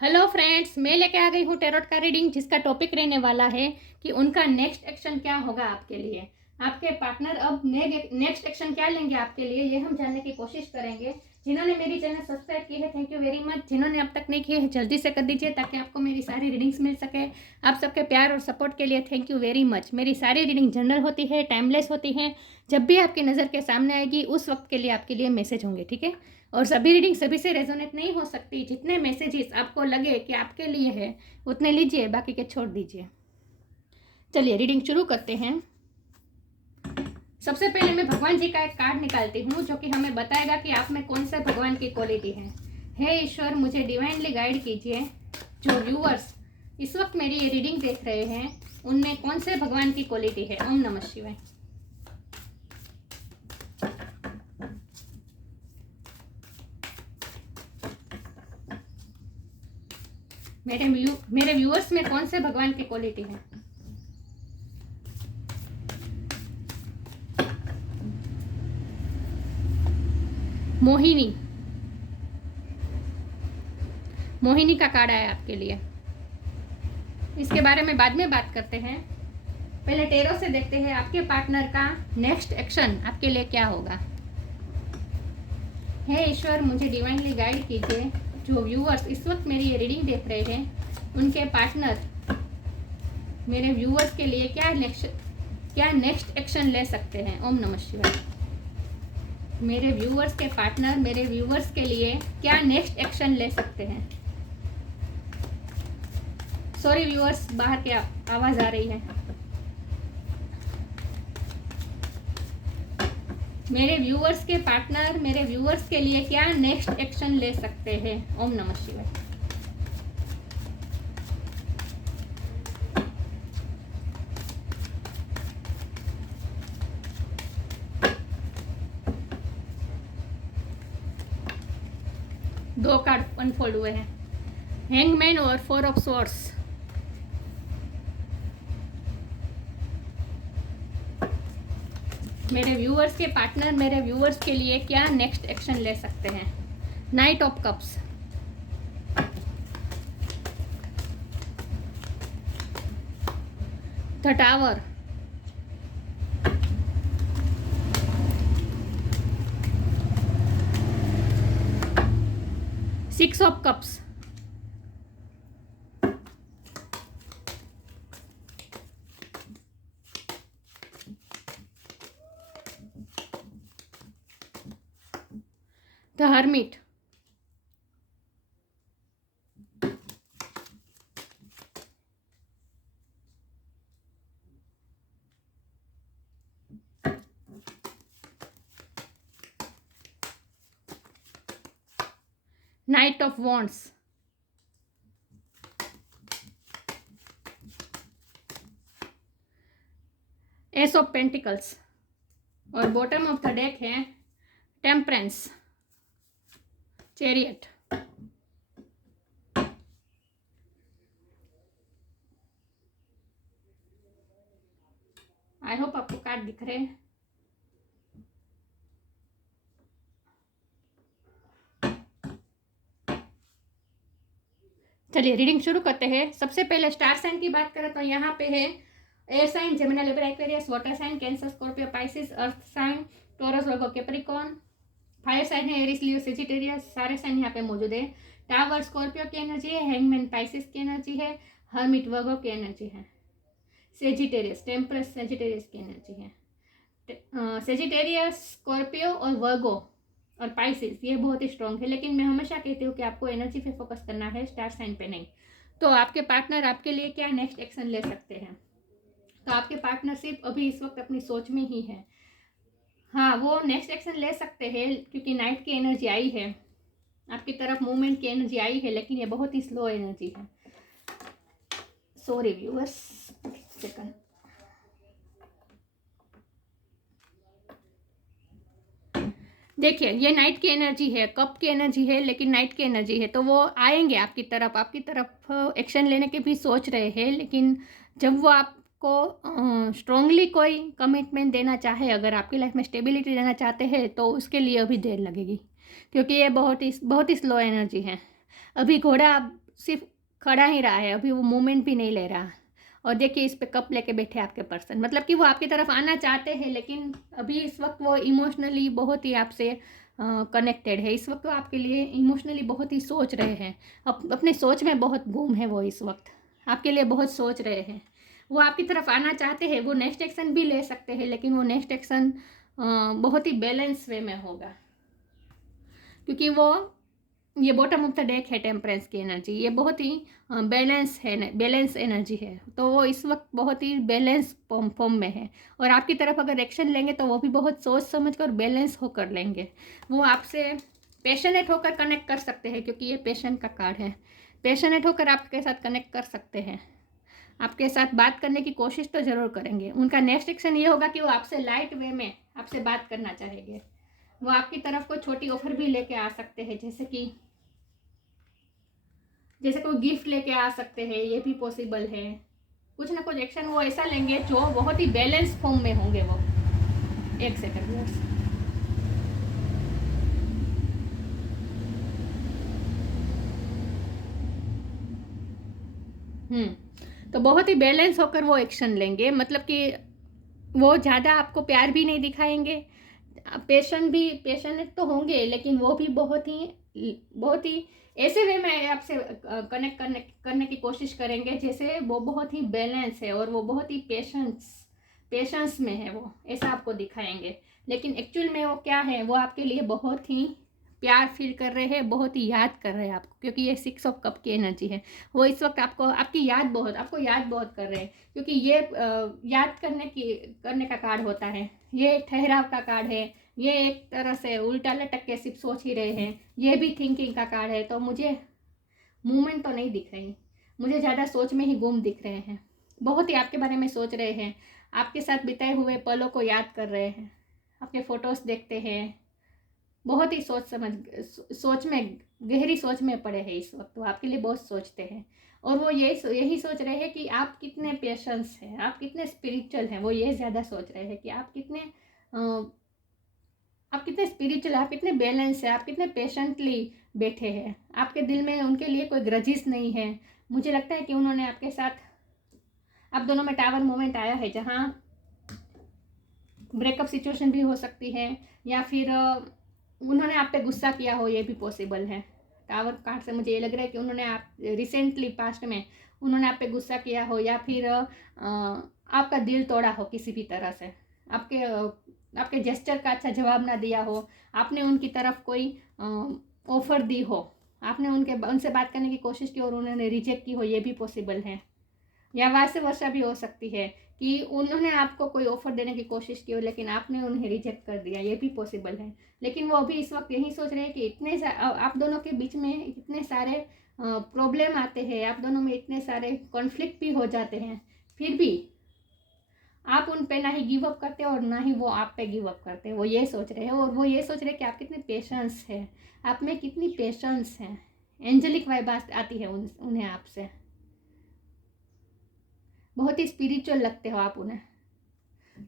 Hello friends, मैं लेके आ गई हूँ टैरोट का रीडिंग, जिसका टॉपिक रहने वाला है कि उनका नेक्स्ट एक्शन क्या होगा आपके लिए। आपके पार्टनर अब नेक्स्ट एक्शन क्या लेंगे आपके लिए, ये हम जानने की कोशिश करेंगे। जिन्होंने मेरी चैनल सब्सक्राइब की है, थैंक यू वेरी मच। जिन्होंने अब तक नहीं की है, जल्दी से कर दीजिए ताकि आपको मेरी सारी रीडिंग्स मिल सके। आप सबके प्यार और सपोर्ट के लिए थैंक यू वेरी मच। मेरी सारी रीडिंग जनरल होती है, टाइमलेस होती है। जब भी आपकी नज़र के सामने आएगी उस वक्त के लिए आपके लिए मैसेज होंगे, ठीक है। और सभी रीडिंग सभी से रेजोनेट नहीं हो सकती। जितने मैसेजेस आपको लगे कि आपके लिए है उतने लीजिए, बाकी के छोड़ दीजिए। चलिए रीडिंग शुरू करते हैं। सबसे पहले मैं भगवान जी का एक कार्ड निकालती हूँ जो कि हमें बताएगा कि आप में कौन सा भगवान की क्वालिटी है। हे ईश्वर, मुझे डिवाइनली गाइड कीजिए। जो व्यूअर्स इस वक्त मेरी ये रीडिंग देख रहे हैं उनमें कौन से भगवान की क्वालिटी है। ओम नमः शिवाय। मेरे व्यूअर्स में कौन से भगवान की क्वालिटी है। मोहिनी, मोहिनी का कार्ड आया आपके लिए। इसके बारे में बाद में बात करते हैं। पहले टेरो से देखते हैं आपके पार्टनर का नेक्स्ट एक्शन आपके लिए क्या होगा। हे ईश्वर, मुझे डिवाइनली गाइड कीजिए। जो व्यूअर्स इस वक्त मेरी ये रीडिंग देख रहे हैं उनके पार्टनर मेरे व्यूअर्स के लिए क्या नेक्स्ट एक्शन ले सकते हैं। ओम नमः शिवाय। मेरे व्यूअर्स के पार्टनर मेरे व्यूअर्स के लिए क्या नेक्स्ट एक्शन ले सकते हैं। सॉरी व्यूअर्स, बाहर की आवाज आ रही है। मेरे व्यूअर्स के पार्टनर मेरे व्यूअर्स के लिए क्या नेक्स्ट एक्शन ले सकते हैं। ओम नमः शिवाय। दो कार्ड अनफोल्ड हुए हैं, हैंगमैन और 4 ऑफ स्वॉर्ड्स। मेरे व्यूअर्स के पार्टनर मेरे व्यूअर्स के लिए क्या नेक्स्ट एक्शन ले सकते हैं। Night of cups, the tower, six of cups, the hermit, night of wands, S of pentacles और बॉटम ऑफ द डेक है टेम्परेंस, चैरियट। आई होप आपको कार्ड दिख रहे हैं। चलिए रीडिंग शुरू करते हैं। सबसे पहले स्टार साइन की बात करें तो यहाँ पे है air sign, Gemini, Libra, Aquarius, water sign, Cancer, Scorpio, Pisces, earth sign, Taurus, Virgo, Capricorn. Fire sign है एरिस, लियो, सेजिटेरियस। सारे साइन यहाँ पे मौजूद है। टावर स्कॉर्पियो की एनर्जी है, हैंगमैन पाइसिस की एनर्जी है, हर्मिट वर्गो की एनर्जी है, सेजिटेरियस टेम्परस सेजिटेरियस की एनर्जी है। सेजिटेरियस, स्कॉर्पियो और वर्गो और पाइसिस ये बहुत ही स्ट्रॉन्ग है, लेकिन मैं हमेशा कहती हूँ कि आपको एनर्जी पे फोकस करना है, स्टार साइन पे नहीं। तो आपके पार्टनर आपके लिए क्या नेक्स्ट एक्शन ले सकते हैं। तो आपके पार्टनर सिर्फ अभी इस वक्त अपनी सोच में ही है। हाँ, वो नेक्स्ट एक्शन ले सकते हैं क्योंकि नाइट की एनर्जी आई है, आपकी तरफ मूवमेंट की एनर्जी आई है, लेकिन ये बहुत ही स्लो एनर्जी है। Sorry viewers, second. देखिए, ये नाइट की एनर्जी है, कप की एनर्जी है, लेकिन नाइट की एनर्जी है। तो वो आएंगे आपकी तरफ एक्शन लेने की भी सोच रहे हैं, लेकिन जब वो आपको स्ट्रांगली कोई कमिटमेंट देना चाहे, अगर आपकी लाइफ में स्टेबिलिटी देना चाहते हैं, तो उसके लिए अभी देर लगेगी, क्योंकि ये बहुत ही स्लो एनर्जी है। अभी घोड़ा सिर्फ खड़ा ही रहा है, अभी वो मूवमेंट भी नहीं ले रहा। और देखिए इस पे कप लेके बैठे आपके पर्सन, मतलब कि वो आपकी तरफ आना चाहते हैं, लेकिन अभी इस वक्त वो इमोशनली बहुत ही आपसे कनेक्टेड है। इस वक्त वो आपके लिए इमोशनली बहुत ही सोच रहे हैं, अपने सोच में बहुत गुम है वो। इस वक्त आपके लिए बहुत सोच रहे हैं, वो आपकी तरफ आना चाहते हैं, वो नेक्स्ट एक्शन भी ले सकते हैं, लेकिन वो नेक्स्ट एक्शन बहुत ही बैलेंस वे में होगा, क्योंकि वो ये बॉटम ऑफ द डेक है टेम्परेंस की एनर्जी, ये बहुत ही बैलेंस है, बैलेंस एनर्जी है। तो वो इस वक्त बहुत ही बैलेंस फॉर्म में है, और आपकी तरफ अगर एक्शन लेंगे तो वो भी बहुत सोच समझ कर बैलेंस होकर लेंगे। वो आपसे पैशनेट होकर कनेक्ट कर सकते हैं, क्योंकि ये पैशन का कार्ड है। पैशनेट होकर आपके साथ कनेक्ट कर सकते हैं, आपके साथ बात करने की कोशिश तो ज़रूर करेंगे। उनका नेक्स्ट एक्शन ये होगा कि वो आपसे लाइट वे में आपसे बात करना चाहेंगे। वो आपकी तरफ कोई छोटी ऑफर भी लेके आ सकते हैं, जैसे कोई गिफ्ट लेके आ सकते हैं, ये भी पॉसिबल है। कुछ ना कुछ एक्शन वो ऐसा लेंगे जो बहुत ही बैलेंस फॉर्म में होंगे वो। एक सेकंड बस। तो बहुत ही बैलेंस होकर वो एक्शन लेंगे, मतलब कि वो ज़्यादा आपको प्यार भी नहीं दिखाएंगे, पेशेंट तो होंगे, लेकिन वो भी बहुत ही ऐसे वे में आपसे कनेक्ट करने की कोशिश करेंगे जैसे वो बहुत ही बैलेंस है, और वो बहुत ही पेशेंस में है, वो ऐसा आपको दिखाएंगे। लेकिन एक्चुअल में वो क्या है, वो आपके लिए बहुत ही प्यार फील कर रहे हैं, बहुत ही याद कर रहे हैं आपको, क्योंकि ये 6 ऑफ कप की एनर्जी है। वो इस वक्त आपको आपको याद बहुत कर रहे हैं, क्योंकि ये याद करने का कार्ड होता है, ये एक ठहराव का कार्ड है, ये एक तरह से उल्टा लटक के सिर्फ सोच ही रहे हैं, ये भी थिंकिंग का कार्ड है। तो मुझे मूवमेंट तो नहीं दिख रही, मुझे ज़्यादा सोच में ही गुम दिख रहे हैं। बहुत ही आपके बारे में सोच रहे हैं, आपके साथ बिताए हुए पलों को याद कर रहे हैं, आपके फ़ोटोज़ देखते हैं, बहुत ही सोच में गहरी सोच में पड़े हैं इस वक्त। वो आपके लिए बहुत सोचते हैं, और वो यही सोच रहे हैं कि आप कितने पेशेंस हैं, आप कितने स्पिरिचुअल हैं। वो ये ज़्यादा सोच रहे हैं कि आप कितने स्पिरिचुअल, आप कितने बैलेंस है, आप कितने पेशेंटली बैठे हैं। आपके दिल में उनके लिए कोई ग्रजिस नहीं है। मुझे लगता है कि उन्होंने आपके साथ, आप दोनों में टावर मोमेंट आया है, जहाँ ब्रेकअप सिचुएशन भी हो सकती है, या फिर उन्होंने आप पे गुस्सा किया हो, ये भी पॉसिबल है। टावर कार्ड से मुझे ये लग रहा है कि उन्होंने आप रिसेंटली पास्ट में उन्होंने आप पे गुस्सा किया हो, या फिर आपका दिल तोड़ा हो किसी भी तरह से, आपके जेस्चर का अच्छा जवाब ना दिया हो, आपने उनकी तरफ कोई ऑफ़र दी हो, आपने उनसे बात करने की कोशिश की और उन्होंने रिजेक्ट की हो, ये भी पॉसिबल है। या वैसे वर्षा भी हो सकती है कि उन्होंने आपको कोई ऑफ़र देने की कोशिश की हो, लेकिन आपने उन्हें रिजेक्ट कर दिया, ये भी पॉसिबल है। लेकिन वो अभी इस वक्त यही सोच रहे हैं कि आप दोनों के बीच में इतने सारे प्रॉब्लम आते हैं, आप दोनों में इतने सारे कॉन्फ्लिक्ट भी हो जाते हैं, फिर भी आप उन पे ना ही गिव अप करते और ना ही वो आप पे गिव अप करते। वो ये सोच रहे हैं, और वो ये सोच रहे हैं कि आप कितने पेशेंस है, आप में कितनी पेशेंस है। एंजेलिक वाइब आती है उन्हें आपसे, बहुत ही स्पिरिचुअल लगते हो आप उन्हें।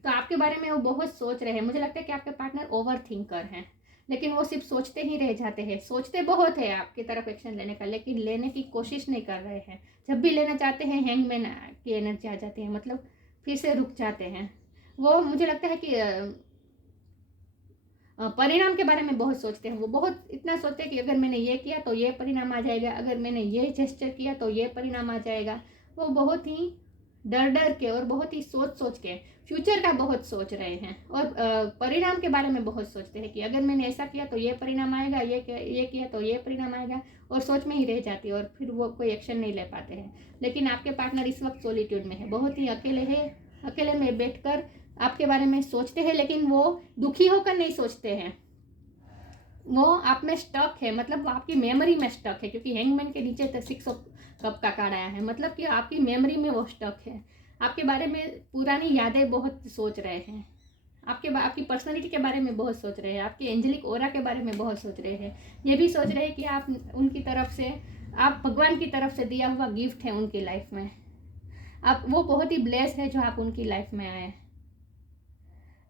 तो आपके बारे में वो बहुत सोच रहे हैं। मुझे लगता है कि आपके पार्टनर ओवर थिंकर हैं, लेकिन वो सिर्फ सोचते ही रह जाते हैं। सोचते बहुत है आपकी तरफ एक्शन लेने का, लेकिन लेने की कोशिश नहीं कर रहे हैं। जब भी लेना चाहते हैं, हैंगमैन की एनर्जी आ जाती है, मतलब फिर से रुक जाते हैं। वो मुझे लगता है कि परिणाम के बारे में बहुत सोचते हैं। वो बहुत इतना सोचते हैं कि अगर मैंने ये किया तो ये परिणाम आ जाएगा, अगर मैंने ये जेस्चर किया तो ये परिणाम आ जाएगा। वो बहुत ही डर के और बहुत ही सोच के फ्यूचर का बहुत सोच रहे हैं, और परिणाम के बारे में बहुत सोचते हैं कि अगर मैंने ऐसा किया तो ये परिणाम आएगा, ये किया तो ये परिणाम आएगा, और सोच में ही रह जाती है, और फिर वो कोई एक्शन नहीं ले पाते हैं। लेकिन आपके पार्टनर इस वक्त सॉलिट्यूड में है, बहुत ही अकेले है, अकेले में बैठकर आपके बारे में सोचते हैं, लेकिन वो दुखी होकर नहीं सोचते हैं। वो आप में स्टक है, मतलब आपकी मेमोरी में स्टक है, क्योंकि हैंगमैन के नीचे तक 6 ऑफ कप का कार्ड आया है, मतलब कि आपकी मेमोरी में वो स्टक है। आपके बारे में पुरानी यादें बहुत सोच रहे हैं, आपकी पर्सनालिटी के बारे में बहुत सोच रहे हैं, आपकी एंजेलिक ओरा के बारे में बहुत सोच रहे हैं। ये भी सोच रहे हैं कि आप उनकी तरफ से, आप भगवान की तरफ से दिया हुआ गिफ्ट है उनकी लाइफ में। आप वो बहुत ही ब्लेस्ड है जो आप उनकी लाइफ में आए।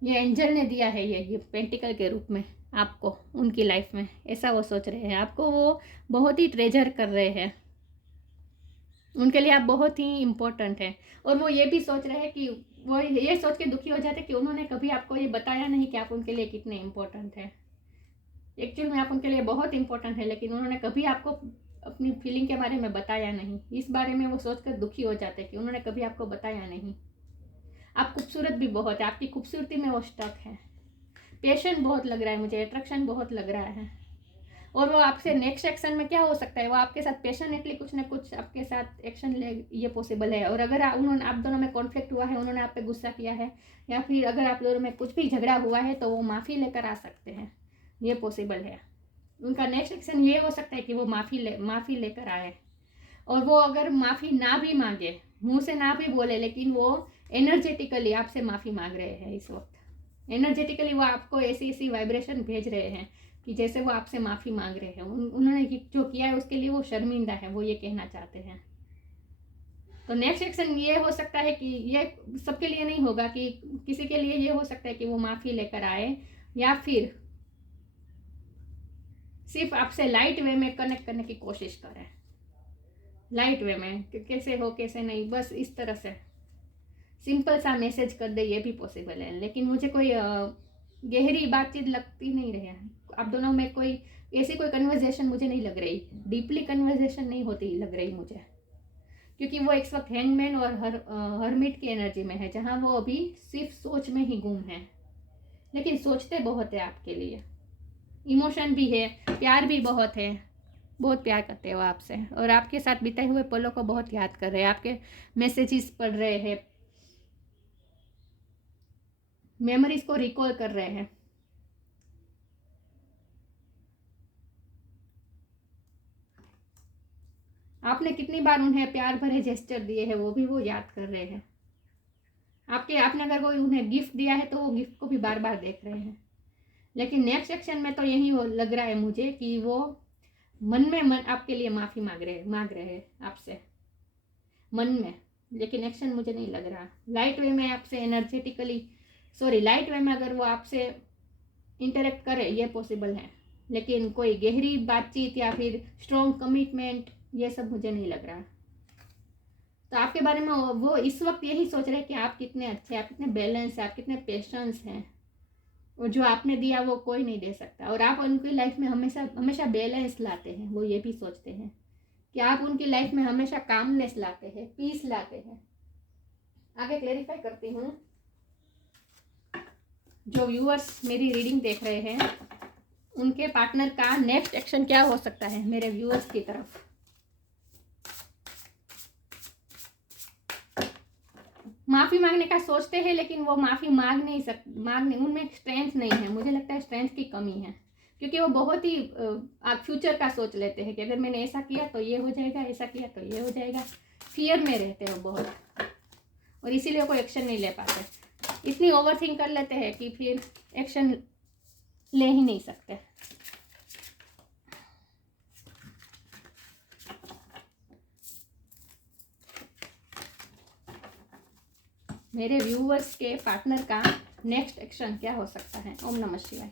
ये एंजल ने दिया है ये गिफ्ट पेंटिकल के रूप में आपको उनकी लाइफ में, ऐसा वो सोच रहे हैं। आपको वो बहुत ही ट्रेजर कर रहे हैं, उनके लिए आप बहुत ही इम्पोर्टेंट है। और वो ये भी सोच रहे हैं कि वो ये सोच के दुखी हो जाते कि उन्होंने कभी आपको ये बताया नहीं कि आप उनके लिए कितने इम्पोर्टेंट है। एक्चुअल में आप उनके लिए बहुत इंपॉर्टेंट है, लेकिन उन्होंने कभी आपको अपनी फीलिंग के बारे में बताया नहीं। इस बारे में वो सोचकर दुखी हो जाते कि उन्होंने कभी आपको बताया नहीं। आप खूबसूरत भी बहुत है, आपकी खूबसूरती में वो स्टक है। पैशन बहुत लग रहा है मुझे, अट्रैक्शन बहुत लग रहा है। और वो आपसे नेक्स्ट एक्शन में क्या हो सकता है, वो आपके साथ पैशनेटली कुछ ना कुछ आपके साथ एक्शन ले, ये पॉसिबल है। और अगर उन्होंने आप दोनों में कॉन्फ्लिक्ट हुआ है, उन्होंने आप पे गुस्सा किया है, या फिर अगर आप दोनों में कुछ भी झगड़ा हुआ है, तो वो माफ़ी लेकर आ सकते हैं, ये पॉसिबल है। उनका नेक्स्ट एक्शन ये हो सकता है कि वो माफ़ी लेकर आए। और वो अगर माफ़ी ना भी मांगे, मुंह से ना भी बोले, लेकिन वो एनर्जेटिकली आपसे माफ़ी मांग रहे हैं इस वक्त। एनर्जेटिकली वो आपको ऐसी ऐसी वाइब्रेशन भेज रहे हैं कि जैसे वो आपसे माफ़ी मांग रहे हैं। उन्होंने जो किया है उसके लिए वो शर्मिंदा है, वो ये कहना चाहते हैं। तो नेक्स्ट एक्शन ये हो सकता है कि ये सबके लिए नहीं होगा, कि किसी के लिए ये हो सकता है कि वो माफ़ी लेकर आए, या फिर सिर्फ आपसे लाइट वे में कनेक्ट करने की कोशिश करें। लाइट वे में कैसे हो कैसे नहीं, बस इस तरह से सिंपल सा मैसेज कर दे, ये भी पॉसिबल है। लेकिन मुझे कोई गहरी बातचीत लगती नहीं रही है आप दोनों में। कोई ऐसी कोई कन्वर्जेशन मुझे नहीं लग रही, डीपली कन्वर्जेशन नहीं होती लग रही मुझे, क्योंकि वो इस वक्त हैंगमैन और हरमिट की एनर्जी में है, जहाँ वो अभी सिर्फ सोच में ही गुम है। लेकिन सोचते बहुत है आपके लिए, इमोशन भी है, प्यार भी बहुत है, बहुत प्यार करते हो आपसे, और आपके साथ बिताए हुए पलों को बहुत याद कर रहे हैं, आपके मैसेजेस पढ़ रहे हैं, मेमोरीज को रिकॉल कर रहे हैं। आपने कितनी बार उन्हें प्यार भरे जेस्चर दिए हैं, वो भी वो याद कर रहे हैं। आपने अगर कोई उन्हें गिफ्ट दिया है, तो वो गिफ्ट को भी बार बार देख रहे हैं। लेकिन नेक्स्ट सेक्शन में तो यही लग रहा है मुझे कि वो मन आपके लिए माफ़ी मांग रहे हैं आपसे मन में। लेकिन एक्शन मुझे नहीं लग रहा। लाइट वे में आपसे लाइट वे में अगर वो आपसे इंटरेक्ट करे, ये पॉसिबल है। लेकिन कोई गहरी बातचीत या फिर स्ट्रॉन्ग कमिटमेंट, ये सब मुझे नहीं लग रहा। तो आपके बारे में वो इस वक्त यही सोच रहे हैं कि आप कितने अच्छे, आप कितने बैलेंस हैं, आप कितने पेशेंस हैं, और जो आपने दिया वो कोई नहीं दे सकता। और आप उनकी लाइफ में हमेशा हमेशा बैलेंस लाते हैं, वो ये भी सोचते हैं कि आप उनकी लाइफ में हमेशा कामनेस लाते हैं, पीस लाते हैं। आगे क्लेरिफाई करती हूँ। जो व्यूअर्स मेरी रीडिंग देख रहे हैं, उनके पार्टनर का नेक्स्ट एक्शन क्या हो सकता है मेरे व्यूअर्स की तरफ। माफ़ी मांगने का सोचते हैं, लेकिन वो माफ़ी मांग नहीं, उनमें स्ट्रेंथ नहीं है। मुझे लगता है स्ट्रेंथ की कमी है, क्योंकि वो बहुत ही फ्यूचर का सोच लेते हैं कि अगर मैंने ऐसा किया तो ये हो जाएगा, ऐसा किया तो ये हो जाएगा। फियर में रहते हैं वो बहुत, और इसीलिए कोई एक्शन नहीं ले पाते। इतनी ओवरथिंक कर लेते हैं कि फिर एक्शन ले ही नहीं सकते। मेरे व्यूवर्स के पार्टनर का नेक्स्ट एक्शन क्या हो सकता है। ओम नमः शिवाय।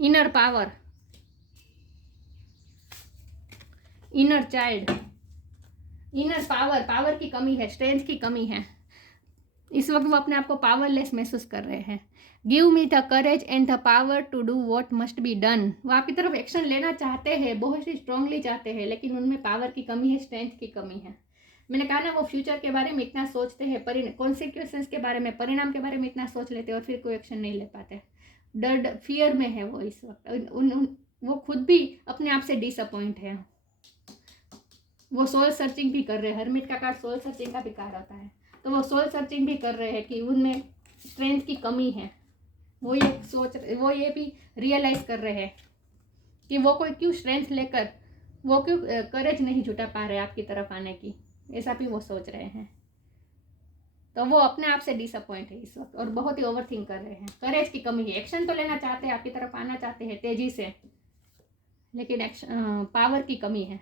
Inner power, inner child, inner power की कमी है, स्ट्रेंथ की कमी है। इस वक्त वो अपने आप को पावरलेस महसूस कर रहे हैं। Give me the courage and the power to do what must be done. वो आपकी तरफ एक्शन लेना चाहते हैं, बहुत ही स्ट्रांगली चाहते हैं, लेकिन उनमें पावर की कमी है, स्ट्रेंथ की कमी है। मैंने कहा ना, वो फ्यूचर के बारे में इतना सोचते हैं, कॉन्सिक्वेंसेस के बारे में, परिणाम के बारे में इतना सोच लेते हैं, और फिर कोई एक्शन नहीं ले पाते। डर फियर में है वो इस वक्त। वो खुद भी अपने आप से डिसअपॉइंट है। वो सोल सर्चिंग भी कर रहे हैं। हरमिट का कार्ड सोल सर्चिंग का भी कार्ड आता है। तो वो सोल सर्चिंग भी कर रहे हैं कि उनमें स्ट्रेंथ की कमी है। वो ये भी रियलाइज कर रहे हैं कि वो कोई क्यों स्ट्रेंथ लेकर, वो क्यों करेज नहीं जुटा पा रहे आपकी तरफ आने की, ऐसा भी वो सोच रहे हैं। तो वो अपने आप से डिसअपॉइंट है इस वक्त, और बहुत ही ओवरथिंक कर रहे हैं। करेज की कमी है। एक्शन तो लेना चाहते हैं, आपकी तरफ आना चाहते हैं तेजी से, लेकिन एक्शन पावर की कमी है।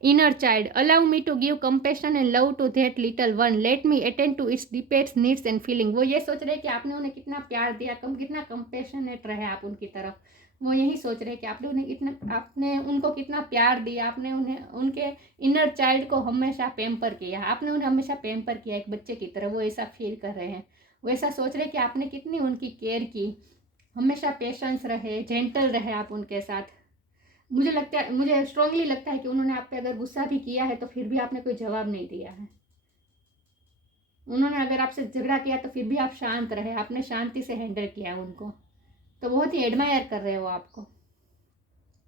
Inner child, allow me to give compassion and love to that little one. Let me attend to its deepest needs and feeling. वो ये सोच रहे हैं कि आपने उन्हें कितना प्यार दिया, कितना कंपेशनेट रहे आप उनकी तरफ. वो यही सोच रहे हैं कि आपने उनको कितना प्यार दिया, आपने उन्हें उनके इनर चाइल्ड को हमेशा पैम्पर किया, आपने उन्हें हमेशा पैम्पर किया एक बच्चे की तरह. वो ऐसा फील कर रहे हैं, वो ऐसा सोच रहे हैं कि आपने कितनी उनकी केयर की, हमेशा पेशेंस रहे, जेंटल रहे आप उनके साथ. मुझे स्ट्रांगली लगता है कि उन्होंने आप पे अगर गुस्सा भी किया है तो फिर भी आपने कोई जवाब नहीं दिया है. उन्होंने अगर आपसे झगड़ा किया तो फिर भी आप शांत रहे, आपने शांति से हैंडल किया उनको. तो बहुत ही एडमायर कर रहे हो आपको.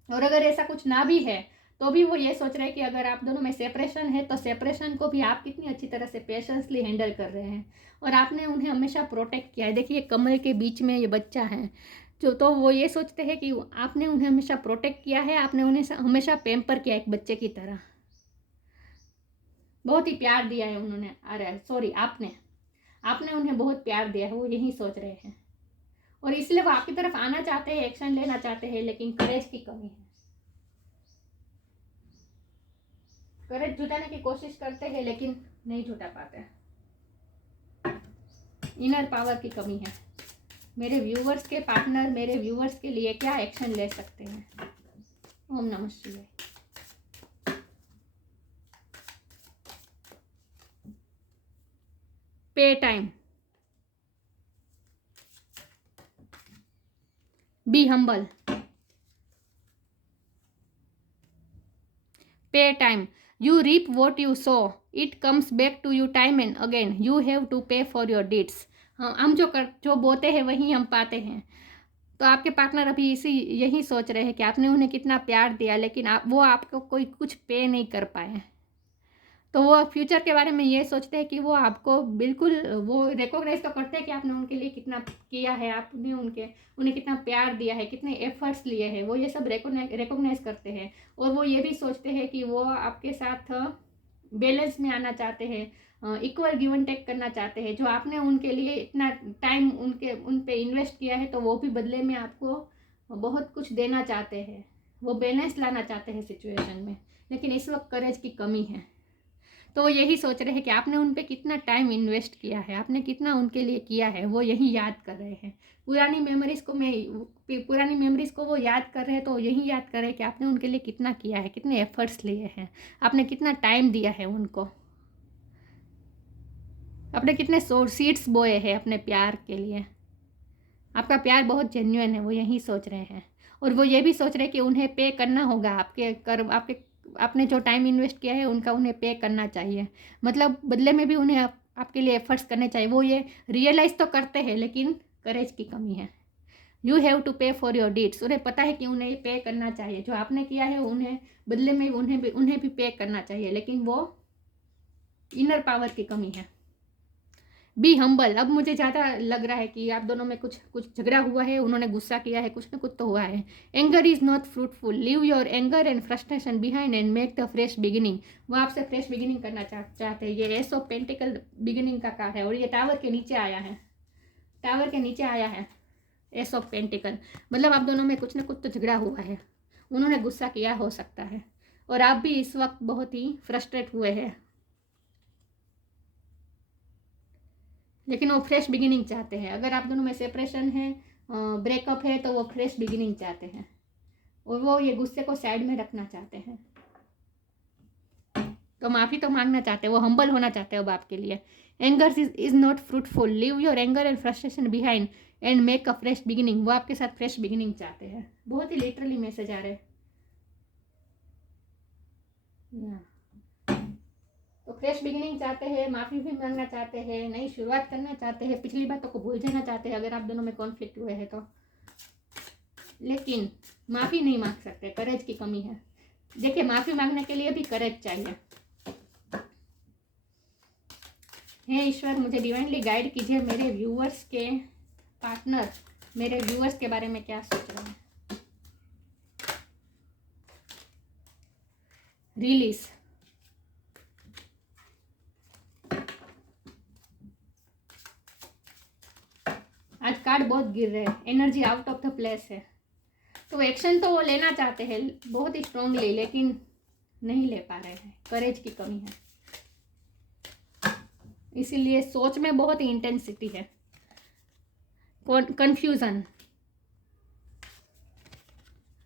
और अगर ऐसा कुछ ना भी है तो भी वो ये सोच रहे हैं कि अगर आप दोनों में सेपरेशन है तो सेपरेशन को भी आप कितनी अच्छी तरह से पेशेंसली हैंडल कर रहे हैं. और आपने उन्हें हमेशा प्रोटेक्ट किया है. देखिए कमरे के बीच में ये बच्चा है जो, तो वो ये सोचते हैं कि आपने उन्हें हमेशा प्रोटेक्ट किया है, आपने उन्हें हमेशा पैम्पर किया एक बच्चे की तरह. बहुत ही प्यार दिया है उन्होंने. अरे सॉरी, आपने उन्हें बहुत प्यार दिया है, वो यही सोच रहे हैं. और इसलिए वो आपकी तरफ आना चाहते हैं, एक्शन लेना चाहते हैं, लेकिन करेज की कमी है. करेज जुटाने की कोशिश करते हैं लेकिन नहीं जुटा पाते. इनर पावर की कमी है. मेरे व्यूवर्स के पार्टनर मेरे व्यूवर्स के लिए क्या एक्शन ले सकते हैं? ओम नमः शिवाय. पे टाइम, बी हम्बल. पे time, you reap what you sow, it comes back to you time and again, you have to pay for your deeds. हम जो बोते हैं वही हम पाते हैं. तो आपके पार्टनर अभी यही सोच रहे हैं कि आपने उन्हें कितना प्यार दिया लेकिन वो आपको कोई कुछ पे नहीं कर पाए. तो वो फ्यूचर के बारे में ये सोचते हैं कि वो आपको बिल्कुल वो रिकॉग्नाइज तो करते हैं कि आपने उनके लिए कितना किया है, आपने उन्हें कितना प्यार दिया है, कितने एफर्ट्स लिए हैं, वो ये सब रिकॉग्नाइज करते हैं. और वो ये भी सोचते हैं कि वो आपके साथ बैलेंस में आना चाहते हैं, इक्वल गिव एंड टेक करना चाहते हैं. जो आपने उनके लिए इतना टाइम उन पे इन्वेस्ट किया है तो वो भी बदले में आपको बहुत कुछ देना चाहते हैं. वो बैलेंस लाना चाहते हैं सिचुएशन में, लेकिन इस वक्त करेज की कमी है. तो वो यही सोच रहे हैं कि आपने उन पे कितना टाइम इन्वेस्ट किया है, आपने कितना उनके लिए किया है, वो यही याद कर रहे हैं. पुरानी मेमोरीज़ को वो याद कर रहे हैं. तो यही याद कर रहे हैं कि आपने उनके लिए कितना किया है, कितने एफर्ट्स लिए हैं, आपने कितना टाइम दिया है उनको, आपने कितने सीड्स बोए हैं अपने प्यार के लिए. आपका प्यार बहुत जेन्युइन है, वो यही सोच रहे हैं. और वो ये भी सोच रहे हैं कि उन्हें पे करना होगा, आपने जो टाइम इन्वेस्ट किया है उनका उन्हें पे करना चाहिए. मतलब बदले में भी उन्हें आपके लिए एफर्ट्स करने चाहिए. वो ये रियलाइज़ तो करते हैं लेकिन करेज की कमी है. यू हैव टू पे फॉर योर डीड्स. उन्हें पता है कि उन्हें पे करना चाहिए, जो आपने किया है उन्हें बदले में उन्हें भी पे करना चाहिए, लेकिन वो इनर पावर की कमी है. Be humble. अब मुझे ज़्यादा लग रहा है कि आप दोनों में कुछ झगड़ा हुआ है, उन्होंने गुस्सा किया है, कुछ ना कुछ तो हुआ है. Anger is not fruitful, leave your anger and frustration behind and make the fresh beginning. वो आपसे फ्रेश बिगिनिंग करना चाहते हैं. ये एस ऑफ पेंटिकल बिगिनिंग का कार्ड है और ये टावर के नीचे आया है. एस ऑफ पेंटिकल मतलब आप दोनों में कुछ ना कुछ तो झगड़ा हुआ है, उन्होंने गुस्सा किया हो सकता है और आप भी इस वक्त बहुत ही फ्रस्ट्रेट हुए हैं. लेकिन वो फ्रेश बिगिनिंग चाहते हैं. अगर आप दोनों में सेपरेशन है, ब्रेकअप है, तो वो फ्रेश बिगिनिंग चाहते हैं और वो ये गुस्से को साइड में रखना चाहते हैं. तो माफ़ी तो मांगना चाहते हैं, वो हम्बल होना चाहते हैं अब आपके लिए. Anger is not fruitful, leave your anger and frustration behind and make a fresh beginning. वो आपके साथ फ्रेश बिगिनिंग चाहते हैं. बहुत ही लिटरली मैसेज आ रहे हैं. तो फ्रेश बिगिनिंग चाहते हैं, माफ़ी भी मांगना चाहते हैं, नई शुरुआत करना चाहते हैं, पिछली बातों को भूल जाना चाहते हैं अगर आप दोनों में कॉन्फ्लिक्ट हुए हैं तो. लेकिन माफ़ी नहीं मांग सकते, करेज की कमी है. देखिए माफ़ी मांगने के लिए भी करेज चाहिए. हे ईश्वर, मुझे डिवाइनली गाइड कीजिए, मेरे व्यूअर्स के पार्टनर मेरे व्यूअर्स के बारे में क्या सोच रहे हैं. रिलीज. आज कार्ड बहुत गिर रहे हैं, energy out of the place है. तो एक्शन तो वो लेना चाहते हैं बहुत ही स्ट्रांगली, लेकिन नहीं ले पा रहे हैं, करेज की कमी है, इसीलिए सोच में बहुत ही इंटेंसिटी है, कंफ्यूजन,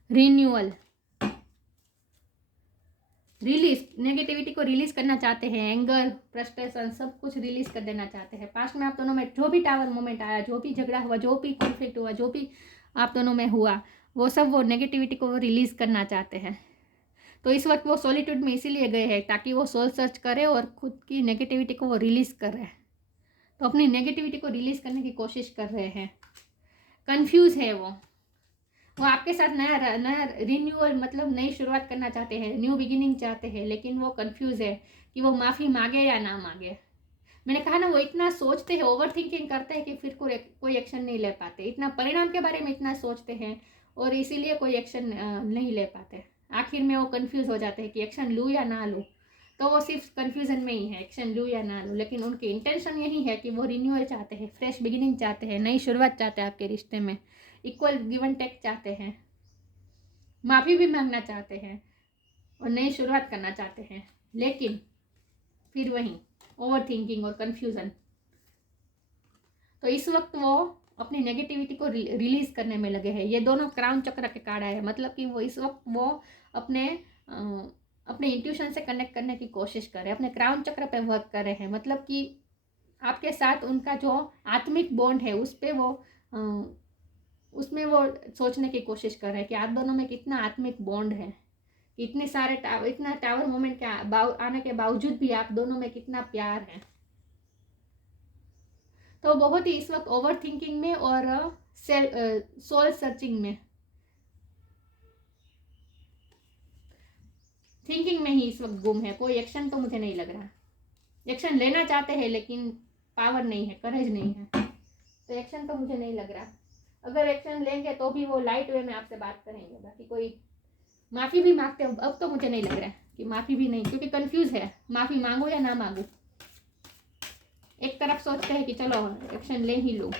रिन्यूअल, रिलीज, नेगेटिविटी को रिलीज करना चाहते हैं, एंगर, फ्रस्ट्रेशन सब कुछ रिलीज कर देना चाहते हैं। पास्ट में आप दोनों में जो भी टावर मोमेंट आया, जो भी झगड़ा हुआ, जो भी कॉन्फ्लिक्ट हुआ, जो भी आप दोनों में हुआ, वो सब वो नेगेटिविटी को रिलीज करना चाहते हैं। तो इस वक्त वो सॉलिट्यूड में इसीलिए गए हैं ताकि वो सोल सर्च करे और खुद की नेगेटिविटी को वो रिलीज कर रहे हैं। तो अपनी नेगेटिविटी को रिलीज करने की कोशिश कर रहे हैं। कंफ्यूज है वो आपके साथ नया रिन्यूअल मतलब नई शुरुआत करना चाहते हैं, न्यू बिगिनिंग चाहते हैं, लेकिन वो कंफ्यूज है कि वो माफ़ी मांगे या ना मांगे। मैंने कहा ना, वो इतना सोचते हैं, ओवर थिंकिंग करते हैं कि फिर कोई एक्शन नहीं ले पाते। इतना परिणाम के बारे में इतना सोचते हैं और इसीलिए कोई एक्शन नहीं ले पाते। आखिर में वो कंफ्यूज हो जाते हैं कि एक्शन लूँ या ना लूँ। तो वो सिर्फ कंफ्यूजन में ही है, एक्शन लूँ या ना लूँ, लेकिन उनकी इंटेंशन यही है कि वो रिन्यूअल चाहते हैं, फ्रेश बिगिनिंग चाहते हैं, नई शुरुआत चाहते हैं आपके रिश्ते में, इक्वल गिव एंड टेक चाहते हैं, माफ़ी भी मांगना चाहते हैं और नई शुरुआत करना चाहते हैं, लेकिन फिर वहीं ओवर थिंकिंग और कंफ्यूजन। तो इस वक्त वो अपनी नेगेटिविटी को रिलीज करने में लगे हैं। ये दोनों क्राउन चक्र के कार्ड है, मतलब कि वो इस वक्त वो अपने इंट्यूशन से कनेक्ट करने की कोशिश कर रहे हैं, अपने क्राउन चक्र पे वर्क कर रहे हैं। मतलब कि आपके साथ उनका जो आत्मिक बॉन्ड है उस पे वो उसमें वो सोचने की कोशिश कर रहे हैं कि आप दोनों में कितना आत्मिक बॉन्ड है, इतने सारे इतना टावर मोमेंट के आने के बावजूद भी आप दोनों में कितना प्यार है। तो बहुत ही इस वक्त ओवर थिंकिंग में और सोल सर्चिंग में, थिंकिंग में ही इस वक्त गुम है। कोई एक्शन तो मुझे नहीं लग रहा, एक्शन लेना चाहते हैं लेकिन पावर नहीं है, करेज नहीं है, तो एक्शन तो मुझे नहीं लग रहा। अगर एक्शन लेंगे तो भी वो लाइट वे में आपसे बात करेंगे, बाकी कोई माफ़ी भी मांगते हो अब तो मुझे नहीं लग रहा है कि माफ़ी भी नहीं, क्योंकि कंफ्यूज है, माफ़ी मांगो या ना मांगो। एक तरफ सोचते हैं कि चलो एक्शन ले ही लूँ,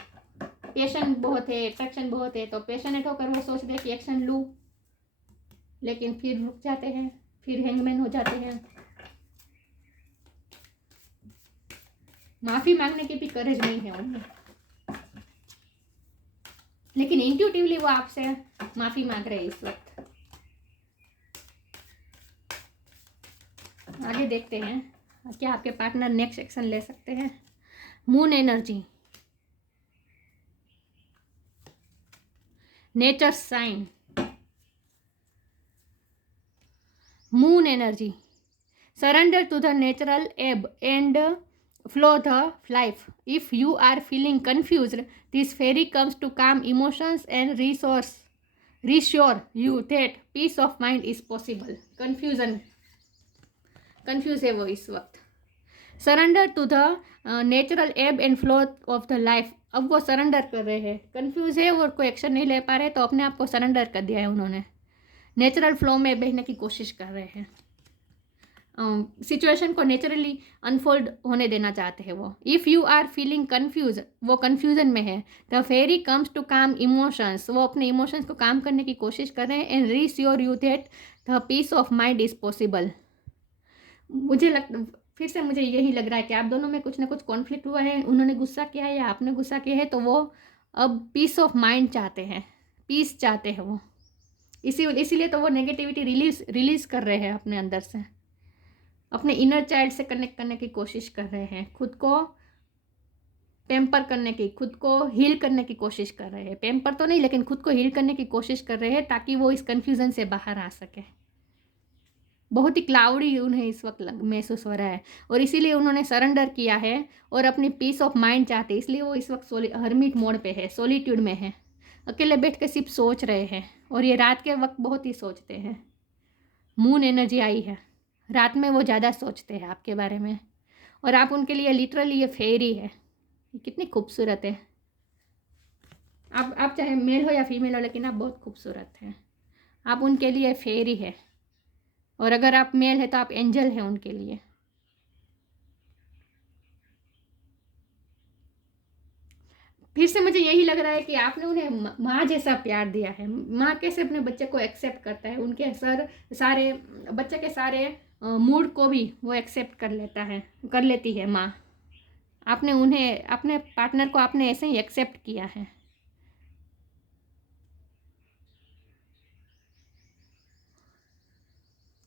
पेशन बहुत है, अट्रैक्शन बहुत है, तो पैशनेट होकर वो सोचते हैं कि एक्शन लूँ, लेकिन फिर रुक जाते हैं, फिर हैंगमैन हो जाते हैं। माफ़ी मांगने की भी करेज नहीं है उनमें, लेकिन इंट्यूटिवली वो आपसे माफ़ी मांग रहे हैं इस वक्त। आगे देखते हैं क्या आपके पार्टनर नेक्स्ट एक्शन ले सकते हैं। Moon energy, nature sign, moon energy, surrender to the natural ebb and flow of life. If you are feeling confused, this fairy comes to calm emotions and reassure you that peace of mind is possible. Confuse है वो इस वक्त। Surrender to the natural एब and flow of the life, अब वो surrender कर रहे हैं, कंफ्यूज है और कोई एक्शन नहीं ले पा रहे, तो अपने आप को सरेंडर कर दिया है उन्होंने, नेचुरल फ्लो में बहने की कोशिश कर रहे हैं, सिचुएशन को नेचुरली अनफोल्ड होने देना चाहते हैं वो। If you are feeling confuse, वो कन्फ्यूजन में है, the fairy comes to calm emotions, वो अपने इमोशंस को काम करने की कोशिश कर रहे हैं, and reassure you that the peace of mind is possible. फिर से मुझे यही लग रहा है कि आप दोनों में कुछ ना कुछ कॉन्फ्लिक्ट हुआ है, उन्होंने गुस्सा किया है या आपने गुस्सा किया है, तो वो अब पीस ऑफ माइंड चाहते हैं, पीस चाहते हैं वो, इसीलिए तो वो नेगेटिविटी रिलीज कर रहे हैं अपने अंदर से, अपने इनर चाइल्ड से कनेक्ट करने की कोशिश कर रहे हैं, खुद को पैम्पर करने की, खुद को हील करने की कोशिश कर रहे हैं। पैम्पर तो नहीं, लेकिन खुद को हील करने की कोशिश कर रहे हैं ताकि वो इस कन्फ्यूज़न से बाहर आ सके। बहुत ही क्लाउडी उन्हें इस वक्त महसूस हो रहा है और इसीलिए उन्होंने सरेंडर किया है और अपनी पीस ऑफ माइंड चाहते हैं, इसलिए वो इस वक्त हर्मिट मोड पे है, सॉलिट्यूड में है, अकेले बैठ के सिर्फ सोच रहे हैं, और ये रात के वक्त बहुत ही सोचते हैं। मून एनर्जी आई है, रात में वो ज़्यादा सोचते हैं आपके बारे में, और आप उनके लिए लिटरली ये फेरी है। ये कितनी खूबसूरत है। आप चाहे मेल हो या फीमेल हो, लेकिन आप बहुत खूबसूरत हैं। आप उनके लिए फेरी है, और अगर आप मेल है तो आप एंजल हैं उनके लिए। फिर से मुझे यही लग रहा है कि आपने उन्हें माँ जैसा प्यार दिया है। माँ कैसे अपने बच्चे को एक्सेप्ट करता है, उनके सारे बच्चे के सारे मूड को भी वो एक्सेप्ट कर लेती है माँ। आपने उन्हें, अपने पार्टनर को आपने ऐसे ही एक्सेप्ट किया है।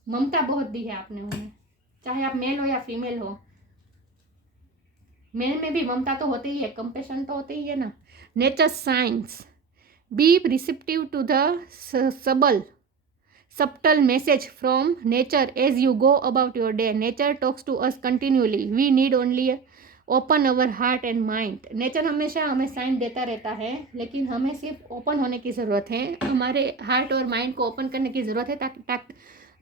ममता बहुत दी है आपने उन्हें, चाहे आप मेल हो या फीमेल हो। मेल में भी ममता तो होती ही है, कंपेशन तो होती ही है ना। Nature signs, be receptive to the subtle message from nature as you go about your day. Nature talks to us continually. We need only open our heart and mind. Nature हमेशा हमें sign देता रहता है, लेकिन हमें सिर्फ open होने की ज़रूरत है, हमारे हार्ट और माइंड को ओपन करने की ज़रूरत है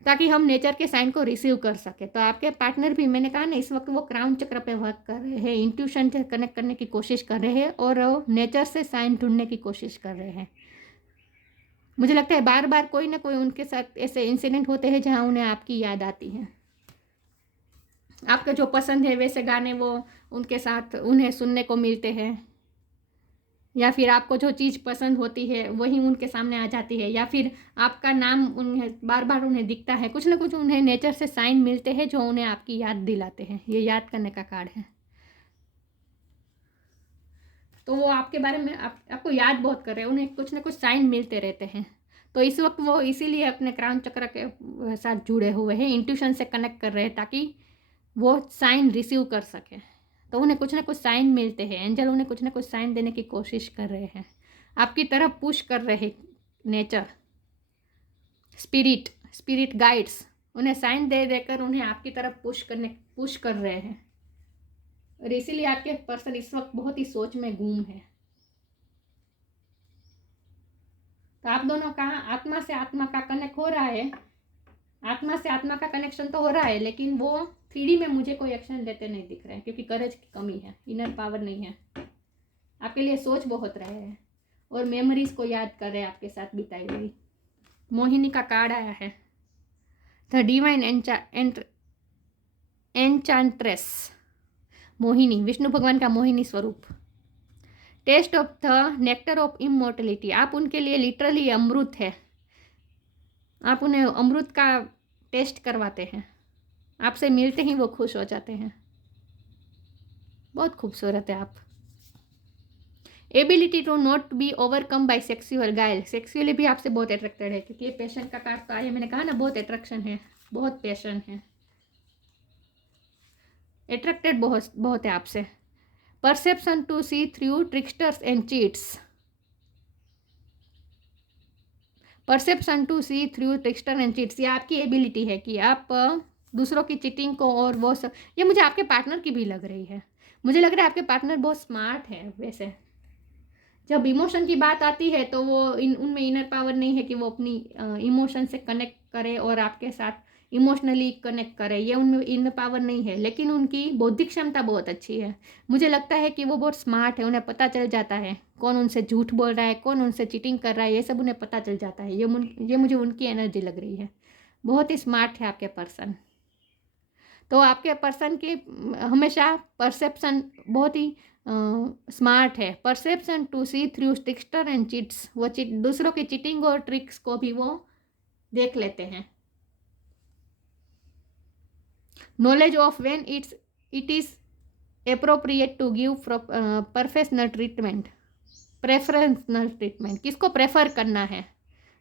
ताकि हम नेचर के साइन को रिसीव कर सके। तो आपके पार्टनर भी, मैंने कहा ना, इस वक्त वो क्राउन चक्र पे वर्क कर रहे हैं, इंट्यूशन से कनेक्ट करने की कोशिश कर रहे हैं और नेचर से साइन ढूंढने की कोशिश कर रहे हैं। मुझे लगता है बार बार कोई ना कोई उनके साथ ऐसे इंसिडेंट होते हैं जहाँ उन्हें आपकी याद आती है। आपके जो पसंद है वैसे गाने वो उनके साथ उन्हें सुनने को मिलते हैं, या फिर आपको जो चीज़ पसंद होती है वही उनके सामने आ जाती है, या फिर आपका नाम उन्हें बार बार उन्हें दिखता है। कुछ ना कुछ उन्हें नेचर से साइन मिलते हैं जो उन्हें आपकी याद दिलाते हैं। ये याद करने का कार्ड है। तो वो आपके बारे में आपको याद बहुत कर रहे हैं, उन्हें कुछ ना कुछ साइन मिलते रहते हैं। तो इस वक्त वो इसीलिए अपने क्राउन चक्र के साथ जुड़े हुए हैं, इंट्यूशन से कनेक्ट कर रहे हैं ताकि वो साइन रिसीव कर सकें। तो उन्हें कुछ ना कुछ साइन मिलते हैं, एंजल उन्हें कुछ ना कुछ साइन देने की कोशिश कर रहे हैं, आपकी तरफ पुश कर रहे हैं। नेचर, स्पिरिट गाइड्स उन्हें साइन दे देकर उन्हें आपकी तरफ पुश कर रहे हैं। और इसीलिए आपके पर्सन इस वक्त बहुत ही सोच में गुम है। तो आप दोनों का आत्मा से आत्मा का कनेक्ट हो रहा है, आत्मा से आत्मा का कनेक्शन तो हो रहा है, लेकिन वो 3D में मुझे कोई एक्शन लेते नहीं दिख रहे हैं, क्योंकि करेज की कमी है, इनर पावर नहीं है। आपके लिए सोच बहुत रहे हैं और मेमोरीज को याद कर रहे हैं आपके साथ बिताई हुई। मोहिनी का कार्ड आया है, the divine enchantress. Mohini, Vishnu भगवान का मोहिनी स्वरूप। Taste of the nectar of immortality, आप उनके लिए लिटरली अमृत है। आप उन्हें अमृत का टेस्ट करवाते हैं, आपसे मिलते ही वो खुश हो जाते हैं। बहुत खूबसूरत है आप। Ability to not be overcome by sexual guile, sexually भी आपसे बहुत अट्रैक्टेड है, क्योंकि ये पैशन का कार्ड तो आया, मैंने कहा ना, बहुत अट्रैक्शन है, बहुत पैशन है, अट्रैक्टेड बहुत है आपसे। Perception to see through tricksters and cheats, perception to see through trickster and cheats, ये आपकी एबिलिटी है कि आप दूसरों की चीटिंग को और वो सब, ये मुझे आपके पार्टनर की भी लग रही है। मुझे लग रहा है आपके पार्टनर बहुत स्मार्ट है। वैसे जब इमोशन की बात आती है तो वो उनमें इनर पावर नहीं है कि वो अपनी इमोशन से कनेक्ट करे और आपके साथ इमोशनली कनेक्ट करे, ये उनमें इनर पावर नहीं है, लेकिन उनकी बौद्धिक क्षमता बहुत अच्छी है। मुझे लगता है कि वो बहुत स्मार्ट है, उन्हें पता चल जाता है कौन उनसे झूठ बोल रहा है, कौन उनसे चीटिंग कर रहा है, ये सब उन्हें पता चल जाता है। ये मुझे उनकी एनर्जी लग रही है। बहुत ही स्मार्ट है आपके पर्सन। तो आपके पर्सन की हमेशा परसेप्शन बहुत ही स्मार्ट है। Perception to see through trickster and cheats, वो दूसरों की चीटिंग और ट्रिक्स को भी वो देख लेते हैं। Knowledge of when it is appropriate to give preferential treatment, किसको प्रेफर करना है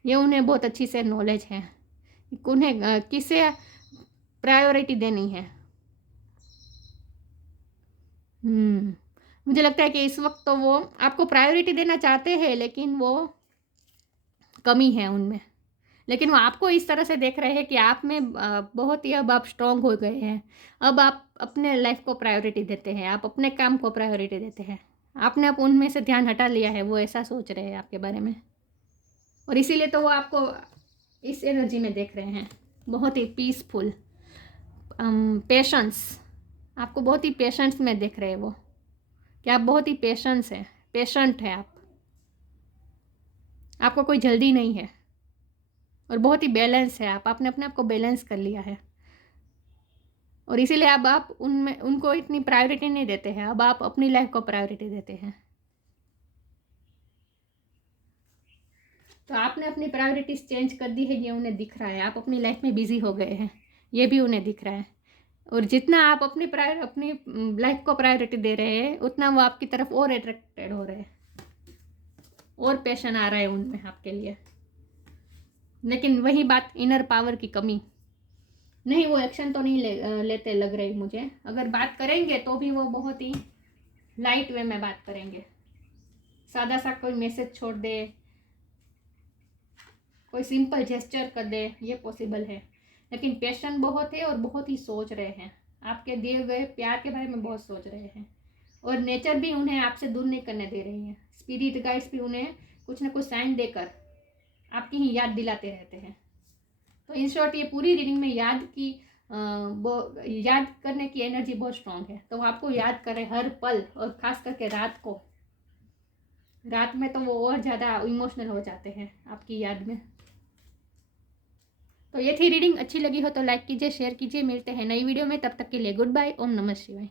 ये उन्हें बहुत अच्छी से नॉलेज है, उन्हें किसे प्रायोरिटी देनी है। मुझे लगता है कि इस वक्त तो वो आपको प्रायोरिटी देना चाहते हैं, लेकिन वो कमी है उनमें। लेकिन वो आपको इस तरह से देख रहे हैं कि आप में बहुत ही अब आप स्ट्रांग हो गए हैं, अब आप अपने लाइफ को प्रायोरिटी देते हैं, आप अपने काम को प्रायोरिटी देते हैं, आपने अब उनमें से ध्यान हटा लिया है, वो ऐसा सोच रहे हैं आपके बारे में। और इसीलिए तो वो आपको इस एनर्जी में देख रहे हैं, बहुत ही पीसफुल, पेशेंस, आपको बहुत ही पेशेंस में देख रहे हैं वो, कि आप बहुत ही पेशेंट है आप, आपको कोई जल्दी नहीं है और बहुत ही बैलेंस है आप, आपने अपने आप को बैलेंस कर लिया है। और इसीलिए अब आप उनको इतनी प्रायोरिटी नहीं देते हैं, अब आप अपनी लाइफ को प्रायोरिटी देते हैं। तो आपने अपनी प्रायोरिटीज़ चेंज कर दी है, ये उन्हें दिख रहा है। आप अपनी लाइफ में बिजी हो गए हैं, ये भी उन्हें दिख रहा है। और जितना आप अपनी लाइफ को प्रायोरिटी दे रहे हैं, उतना वो आपकी तरफ और अट्रैक्टेड हो रहे हैं, और पैशन आ रहा है उनमें आपके लिए। लेकिन वही बात, इनर पावर की कमी। नहीं, वो एक्शन तो नहीं लेते लग रहे मुझे। अगर बात करेंगे तो भी वो बहुत ही लाइट वे में बात करेंगे, सादा सा कोई मैसेज छोड़ दे, कोई सिंपल जेस्चर कर दे, ये पॉसिबल है। लेकिन पैशन बहुत है और बहुत ही सोच रहे हैं, आपके दिए गए प्यार के बारे में बहुत सोच रहे हैं। और नेचर भी उन्हें आपसे दूर नहीं करने दे रही है। स्पिरिट गाइड्स भी उन्हें कुछ ना कुछ साइन देकर आपकी ही याद दिलाते रहते हैं। तो इन शॉर्ट, ये पूरी रीडिंग में याद करने की एनर्जी बहुत स्ट्रांग है। तो आपको याद करें हर पल, और खास करके रात को। रात में तो वो और ज़्यादा इमोशनल हो जाते हैं आपकी याद में। तो ये थी रीडिंग। अच्छी लगी हो तो लाइक कीजिए, शेयर कीजिए। मिलते हैं नई वीडियो में, तब तक के लिए गुड बाय। ओम नमः शिवाय।